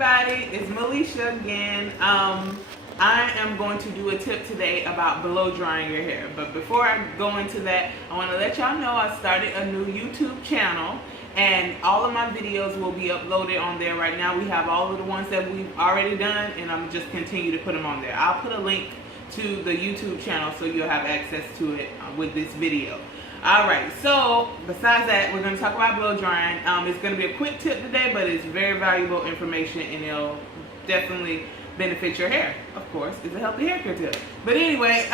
everybody, it's Melisha again. I am going to do a tip today about blow drying your hair. But before I go into that, I want to let y'all know I started a new YouTube channel and all of my videos will be uploaded on there. Right now we have all of the ones that we've already done and I'm just continue to put them on there. I'll put a link to the YouTube channel so you'll have access to it with this video. Alright, so besides that, we're going to talk about blow drying. It's going to be a quick tip today, but it's very valuable information and it'll definitely benefit your hair. Of course, it's a healthy haircut tip. But anyway,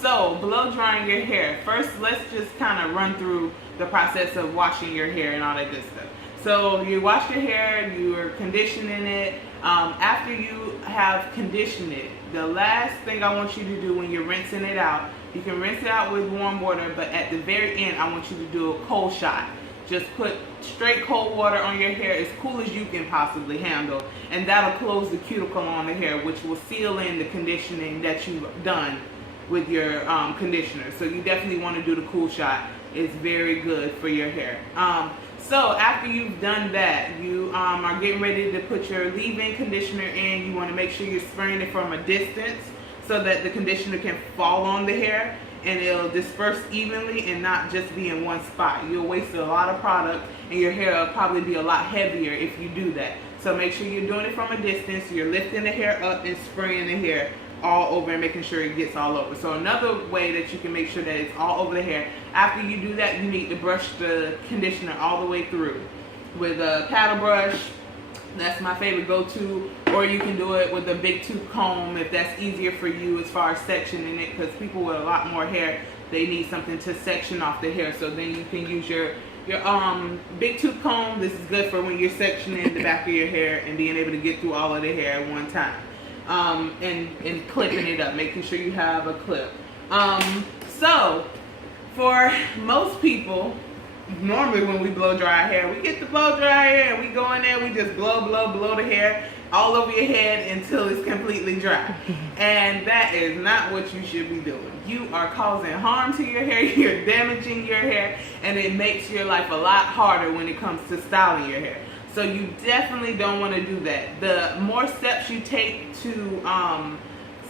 so blow drying your hair. First, let's just kind of run through the process of washing your hair and all that good stuff. So you wash your hair, you're conditioning it. After you have conditioned it, the last thing I want you to do when you're rinsing it out, you can rinse it out with warm water, but at the very end, I want you to do a cold shot. Just put straight cold water on your hair as cool as you can possibly handle, and that'll close the cuticle on the hair, which will seal in the conditioning that you've done with your conditioner. So you definitely want to do the cool shot. It's very good for your hair. So after you've done that, you are getting ready to put your leave-in conditioner in. You want to make sure you're spraying it from a distance so that the conditioner can fall on the hair and it'll disperse evenly and not just be in one spot. You'll waste a lot of product and your hair will probably be a lot heavier if you do that. So make sure you're doing it from a distance. You're lifting the hair up and spraying the hair all over and making sure it gets all over. So another way that you can make sure that it's all over the hair, after you do that, you need to brush the conditioner all the way through with a paddle brush. That's my favorite go-to, or you can do it with a big tooth comb if that's easier for you as far as sectioning it, because people with a lot more hair, they need something to section off the hair. So then you can use your big tooth comb. This is good for when you're sectioning the back of your hair and being able to get through all of the hair at one time. And clipping it up, making sure you have a clip. So for most people, normally when we blow dry our hair, we get the blow dry hair and we go in there, we just blow the hair all over your head until it's completely dry. And that is not what you should be doing. You are causing harm to your hair, you're damaging your hair, and it makes your life a lot harder when it comes to styling your hair. So you definitely don't want to do that. The more steps you take to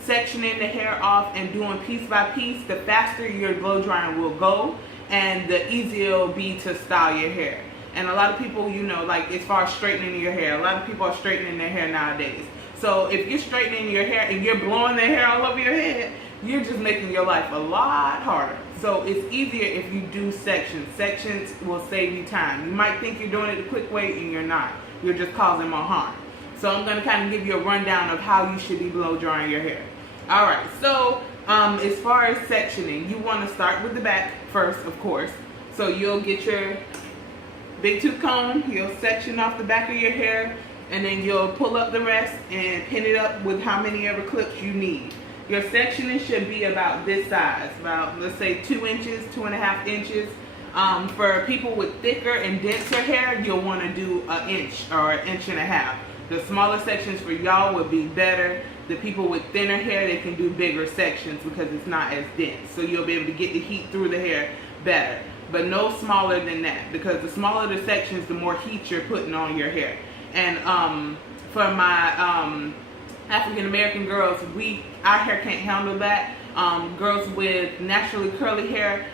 sectioning the hair off and doing piece by piece, the faster your blow drying will go and the easier it'll be to style your hair. And a lot of people, you know, like as far as straightening your hair, a lot of people are straightening their hair nowadays. So if you're straightening your hair and you're blowing the hair all over your head, you're just making your life a lot harder. So it's easier if you do sections. Sections will save you time. You might think you're doing it the quick way and you're not. You're just causing more harm. So I'm going to kind of give you a rundown of how you should be blow drying your hair. Alright, so as far as sectioning, you want to start with the back first, of course. So you'll get your big tooth comb, you'll section off the back of your hair, and then you'll pull up the rest and pin it up with how many ever clips you need. Your sectioning should be about this size, about, let's say, 2 inches, 2.5 inches. For people with thicker and denser hair, you'll want to do an inch or an inch and a half. The smaller sections for y'all would be better. The people with thinner hair, they can do bigger sections because it's not as dense. So you'll be able to get the heat through the hair better. But no smaller than that, because the smaller the sections, the more heat you're putting on your hair. And for my African American girls, our hair can't handle that. Girls with naturally curly hair,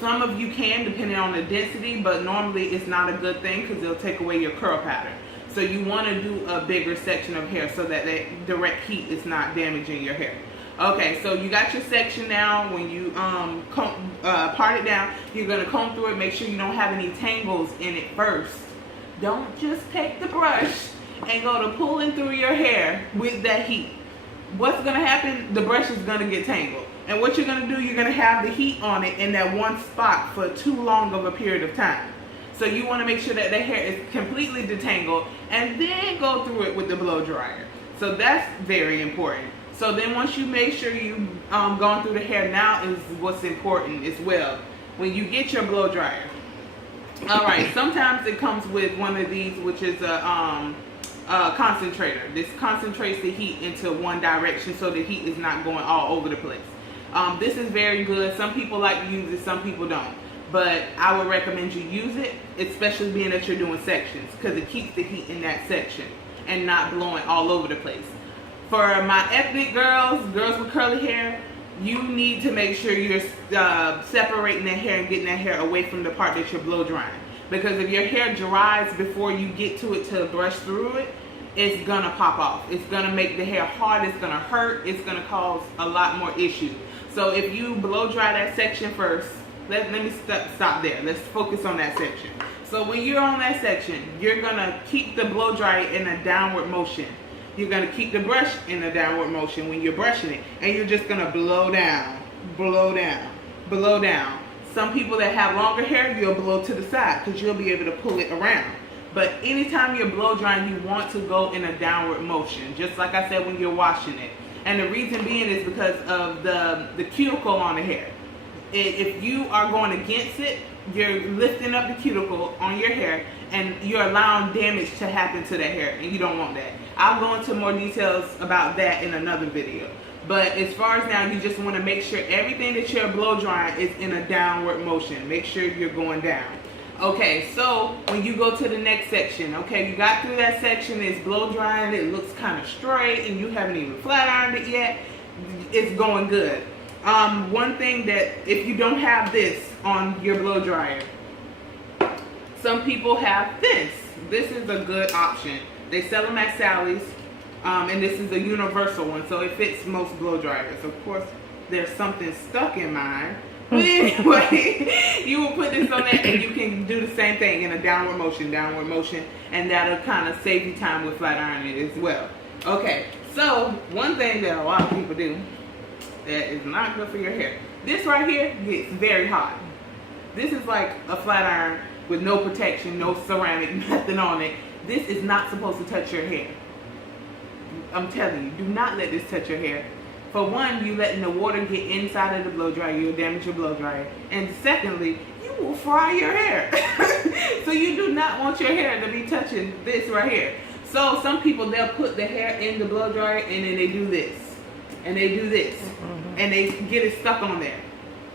some of you can, depending on the density, but normally it's not a good thing because it'll take away your curl pattern. So you want to do a bigger section of hair so that that direct heat is not damaging your hair. Okay, so you got your section now. When you part it down, you're going to comb through it. Make sure you don't have any tangles in it first. Don't just take the brush and go to pulling through your hair with that heat. What's going to happen? The brush is going to get tangled. And what you're going to do, you're going to have the heat on it in that one spot for too long of a period of time. So you want to make sure that the hair is completely detangled and then go through it with the blow dryer. So that's very important. So then once you make sure you've gone through the hair, now is what's important as well. When you get your blow dryer. Alright, sometimes it comes with one of these, which is a concentrator. This concentrates the heat into one direction so the heat is not going all over the place. This is very good. Some people like to use it, some people don't. But I would recommend you use it, especially being that you're doing sections, because it keeps the heat in that section. and not blowing all over the place. For my ethnic girls with curly hair, you need to make sure you're separating that hair and getting that hair away from the part that you're blow drying. Because if your hair dries before you get to it to brush through it, it's gonna pop off. It's gonna make the hair hard, it's gonna hurt, it's gonna cause a lot more issues. So if you blow dry that section first, let me stop there. Let's focus on that section. So when you're on that section, you're gonna keep the blow dry in a downward motion. You're gonna keep the brush in a downward motion when you're brushing it. And you're just gonna blow down, blow down, blow down. Some people that have longer hair, you'll blow to the side because you'll be able to pull it around. But anytime you're blow drying, you want to go in a downward motion, just like I said when you're washing it. And the reason being is because of the cuticle on the hair. If you are going against it, you're lifting up the cuticle on your hair and you're allowing damage to happen to that hair, and you don't want that. I'll go into more details about that in another video. But as far as now, you just want to make sure everything that you're blow drying is in a downward motion. Make sure you're going down. Okay, so when you go to the next section, okay, you got through that section, it's blow drying, it looks kind of straight, and you haven't even flat ironed it yet, it's going good. One thing that, if you don't have this on your blow dryer, some people have this. This is a good option. They sell them at Sally's, and this is a universal one, so it fits most blow dryers. Of course, there's something stuck in mine. But anyway, you will put this on there and you can do the same thing in a downward motion, and that'll kind of save you time with flat ironing it as well. Okay, so one thing that a lot of people do that is not good for your hair. This right here gets very hot. This is like a flat iron with no protection, no ceramic, nothing on it. This is not supposed to touch your hair. I'm telling you, do not let this touch your hair. For one, you letting the water get inside of the blow dryer, you'll damage your blow dryer. And secondly, you will fry your hair. So you do not want your hair to be touching this right here. So some people, they'll put the hair in the blow dryer and then they do this. And they do this. And they get it stuck on there.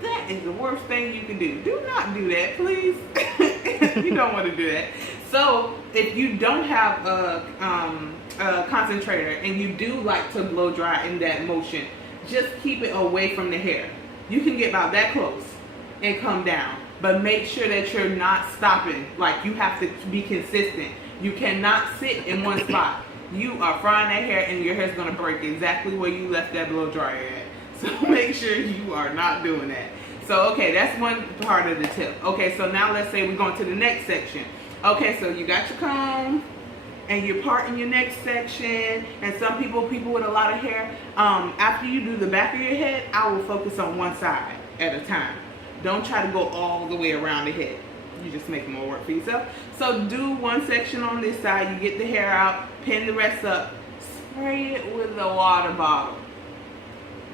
That is the worst thing you can do. Do not do that, please. You don't want to do that. So if you don't have a concentrator and you do like to blow dry in that motion, just keep it away from the hair. You can get about that close and come down, but make sure that you're not stopping. Like, you have to be consistent. You cannot sit in one spot. You are frying that hair and your hair's going to break exactly where you left that blow dryer at. So make sure you are not doing that. So okay, that's one part of the tip. Okay, so now let's say we're going to the next section. Okay, so you got your comb and you're parting your next section, and some people with a lot of hair, after you do the back of your head, I will focus on one side at a time. Don't try to go all the way around the head. You just make more work for yourself. So do one section on this side, you get the hair out, pin the rest up, spray it with a water bottle.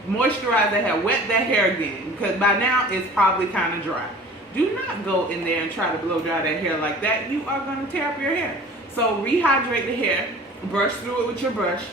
Moisturize that hair, wet that hair again, because by now it's probably kind of dry. Do not go in there and try to blow dry that hair like that. You are going to tear up your hair. So rehydrate the hair, brush through it with your brush,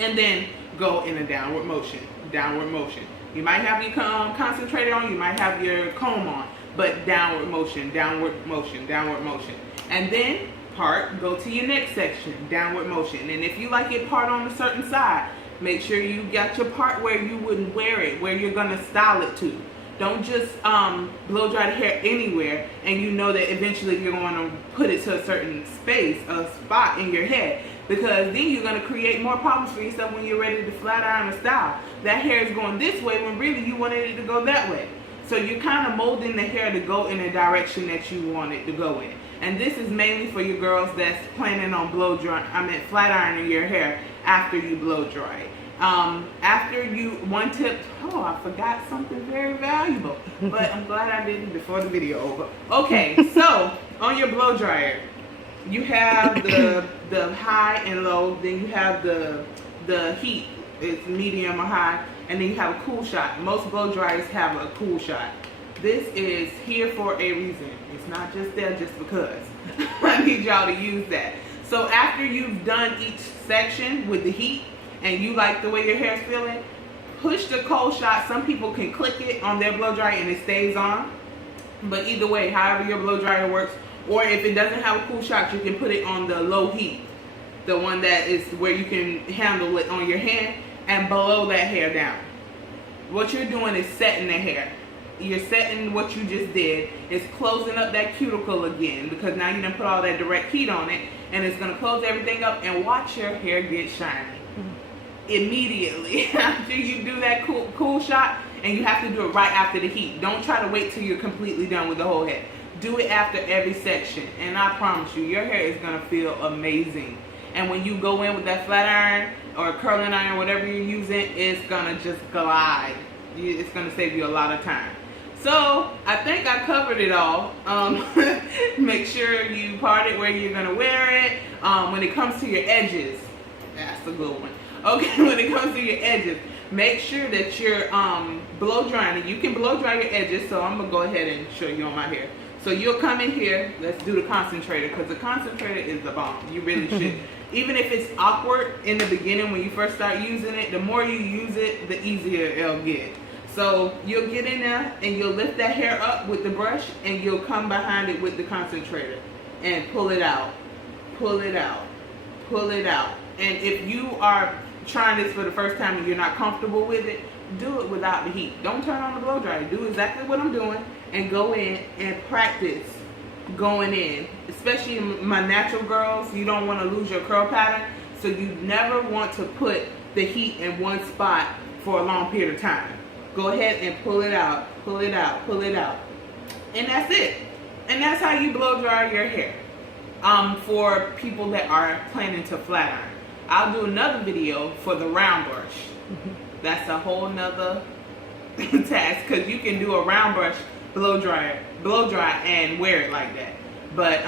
and then go in a downward motion. Downward motion. You might have your concentrator on, you might have your comb on, but downward motion, downward motion, downward motion. And then part, go to your next section, downward motion. And if you like it part on a certain side, make sure you got your part where you wouldn't wear it, where you're going to style it to. Don't just blow dry the hair anywhere and you know that eventually you're going to put it to a certain space, a spot in your head, because then you're going to create more problems for yourself when you're ready to flat iron or style. That hair is going this way when really you wanted it to go that way. So you're kind of molding the hair to go in a direction that you want it to go in. And this is mainly for you girls that's planning on flat ironing your hair after you blow dry it. One tip, I forgot something very valuable, but I'm glad I didn't before the video over. Okay, so on your blow dryer, you have the high and low, then you have the heat, it's medium or high, and then you have a cool shot. Most blow dryers have a cool shot. This is here for a reason. It's not just there just because. I need y'all to use that. So after you've done each section with the heat, and you like the way your hair's feeling, push the cold shot. Some people can click it on their blow dryer and it stays on. But either way, however your blow dryer works, or if it doesn't have a cool shot, you can put it on the low heat. the one that is where you can handle it on your hand, and blow that hair down. What you're doing is setting the hair. You're setting what you just did. It's closing up that cuticle again, because now you done put all that direct heat on it, and it's going to close everything up, and watch your hair get shiny. Immediately after you do that cool shot, and you have to do it right after the heat. Don't try to wait till you're completely done with the whole head. Do it after every section, and I promise you, your hair is going to feel amazing. And when you go in with that flat iron or curling iron, whatever you're using, it's going to just glide. It's going to save you a lot of time. So I think I covered it all. Make sure you part it where you're going to wear it. When it comes to your edges, that's a good one. Okay, when it comes to your edges, make sure that you're blow drying it. You can blow dry your edges, so I'm going to go ahead and show you on my hair. So you'll come in here, let's do the concentrator, because the concentrator is the bomb. You really should. Even if it's awkward in the beginning when you first start using it, the more you use it, the easier it'll get. So you'll get in there and you'll lift that hair up with the brush, and you'll come behind it with the concentrator and pull it out, pull it out, pull it out. And if you are trying this for the first time and you're not comfortable with it, do it without the heat. Don't turn on the blow dryer. Do exactly what I'm doing and go in and practice going in. Especially my natural girls, you don't want to lose your curl pattern, so you never want to put the heat in one spot for a long period of time. Go ahead and pull it out, pull it out, pull it out. And that's it. And that's how you blow dry your hair. For people that are planning to flat iron. I'll do another video for the round brush. That's a whole nother task, because you can do a round brush blow dry and wear it like that. But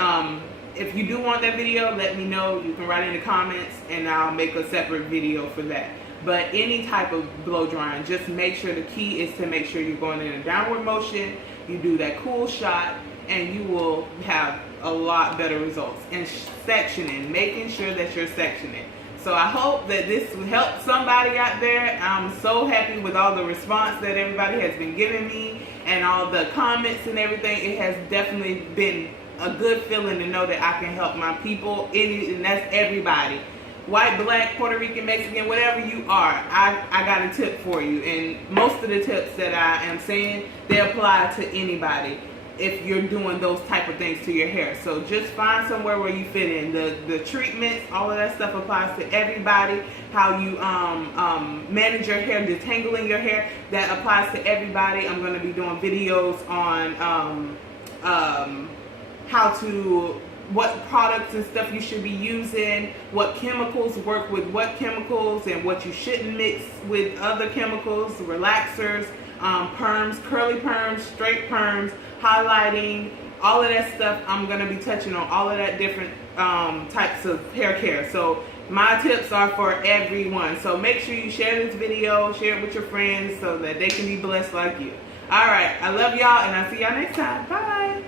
if you do want that video, let me know. You can write in the comments and I'll make a separate video for that. But any type of blow drying, just make sure the key is to make sure you're going in a downward motion. You do that cool shot, and you will have a lot better results. And sectioning, making sure that you're sectioning. So I hope that this will help somebody out there. I'm so happy with all the response that everybody has been giving me and all the comments and everything. It has definitely been a good feeling to know that I can help my people, and that's everybody. White, black, Puerto Rican, Mexican, whatever you are, I got a tip for you. And most of the tips that I am saying, they apply to anybody if you're doing those type of things to your hair. So just find somewhere where you fit in. The treatments, all of that stuff applies to everybody. How you manage your hair, detangling your hair, that applies to everybody. I'm going to be doing videos on what products and stuff you should be using, what chemicals work with what chemicals, and what you shouldn't mix with other chemicals, relaxers, perms, curly perms, straight perms, highlighting, all of that stuff. I'm going to be touching on all of that different types of hair care. So my tips are for everyone. So make sure you share this video, share it with your friends so that they can be blessed like you. Alright, I love y'all, and I'll see y'all next time. Bye!